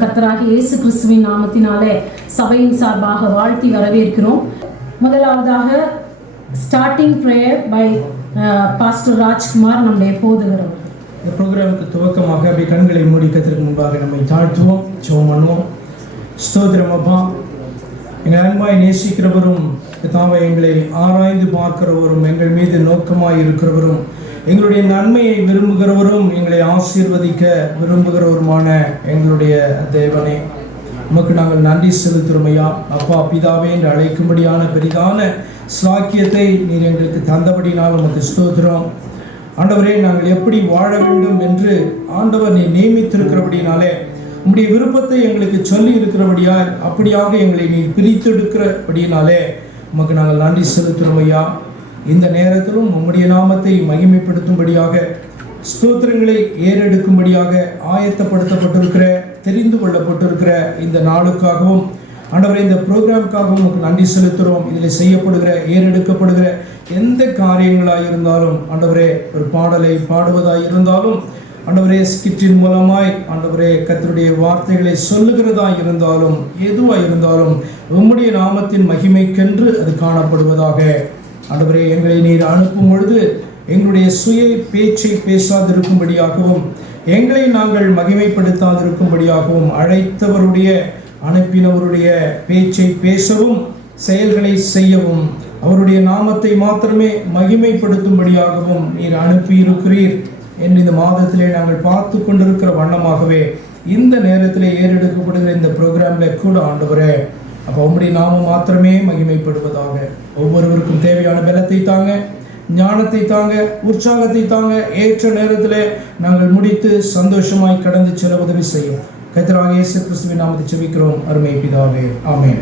கத்தராக இயேசு கிறிஸ்துவின் நாமத்தினாலே சபையின் சார்பாக வாழ்த்தி வரவேற்கிறோம். முதலாவதாக starting prayer by pastor Rajkumar நம்முடைய போதுகிறவர் இந்த ப்ரோக்ராமுக்கு துவக்கமாக அப்படியே கண்களை மூடி கத்திற்கு முன்பாக நம்மை தாழ்த்துவோம் ஜெபம் பண்ணுவோம். ஸ்தோத்திரம் அப்பா. எங்கள் அன்பாய் நேசிக்கிறவரும் தாவை எங்களை ஆராய்ந்து பார்க்கிறவரும் எங்கள் மீது நோக்கமாய் இருக்கிறவரும் எங்களுடைய நன்மையை விரும்புகிறவரும் எங்களை ஆசீர்வதிக்க விரும்புகிறவருமான எங்களுடைய தேவனே உமக்கு நாங்கள் நன்றி செலுத்துறமையா அப்பா பிதாவே என்று அழைக்கும்படியான பெரிதான சாக்கியத்தை நீர் எங்களுக்கு தந்தபடினால் உமக்கு ஸ்தோத்திரம். ஆண்டவரே நாங்கள் எப்படி வாழ வேண்டும் என்று ஆண்டவர் நீ நியமித்திருக்கிறபடினாலே உம்முடைய விருப்பத்தை எங்களுக்கு சொல்லி இருக்கிறபடியால் அப்படியாக எங்களை நீ பிரித்தெடுக்கிறபடினாலே உமக்கு நாங்கள் நன்றி செலுத்துகிறோம் ஐயா. இந்த நேரத்திலும் உம்முடைய நாமத்தை மகிமைப்படுத்தும்படியாக ஸ்தோத்திரங்களை ஏறெடுக்கும்படியாக ஆயத்தப்படுத்தப்பட்டிருக்கிற தெரிந்து கொள்ளப்பட்டிருக்கிற இந்த நாளுக்காகவும் ஆண்டவரை இந்த ப்ரோக்ராமுக்காகவும் உங்களுக்கு நன்றி செலுத்துகிறோம். இதில் செய்யப்படுகிற ஏறெடுக்கப்படுகிற எந்த காரியங்களாக இருந்தாலும் ஆண்டவரே ஒரு பாடலை பாடுவதாக இருந்தாலும் ஆண்டவரே ஸ்கிட்டின் மூலமாய் ஆண்டவரே கத்தருடைய வார்த்தைகளை சொல்லுகிறதா இருந்தாலும் எதுவாக இருந்தாலும் உம்முடைய நாமத்தின் மகிமைக்கென்று அது காணப்படுவதாக ஆண்டவரே எங்களை நீர் அனுப்பும் பொழுது எங்களுடைய சுய பேச்சை பேசாதிருக்கும்படியாகவும் எங்களை நாங்கள் மகிமைப்படுத்தாதிருக்கும்படியாகவும் அழைத்தவருடைய அனுப்பினவருடைய பேச்சை பேசவும் செயல்களை செய்யவும் அவருடைய நாமத்தை மாத்திரமே மகிமைப்படுத்தும்படியாகவும் நீர் அனுப்பியிருக்கிறீர். என்று இந்த மாதத்திலே நாங்கள் பார்த்து கொண்டிருக்கிற வண்ணமாகவே இந்த நேரத்திலே ஏறெடுக்கப்படுகிற இந்த ப்ரோக்ராமில் கூட ஆண்டவரே அப்போ உம்முடைய நாமம் மாத்திரமே மகிமைப்படுவதாக. ஒவ்வொருவருக்கும் தேவையான பலத்தை தாங்க ஞானத்தை தாங்க உற்சாகத்தை தாங்க ஏற்ற நேரத்தில் நாங்கள் முடித்து சந்தோஷமாய் கடந்து செல்ல உதவி செய்யும் கத்திராக இயேசு கிறிஸ்துவின் நாமத்தை செபிக்கிறோம் அருமை பிதாவே. ஆமேன்.